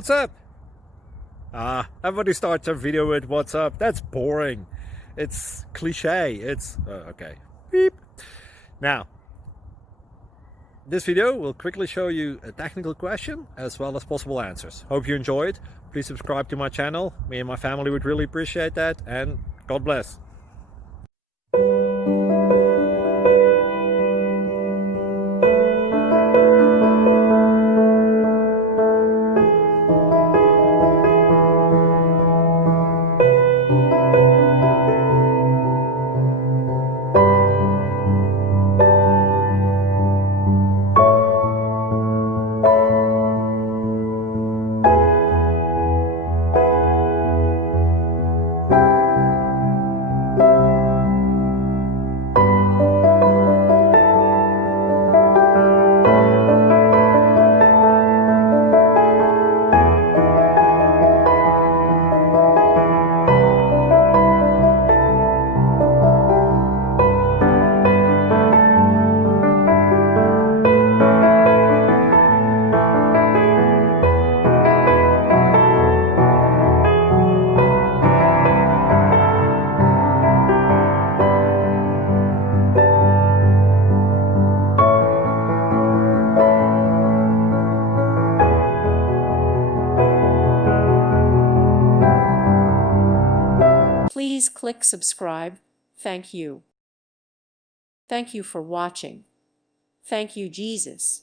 What's up? Everybody starts a video with what's up. That's boring. It's cliche. It's okay. Beep. Now, this video will quickly show you a technical question as well as possible answers. Hope you enjoyed. Please subscribe to my channel. Me and my family would really appreciate that, and God bless. Please click subscribe. Thank you. Thank you for watching. Thank you, Jesus.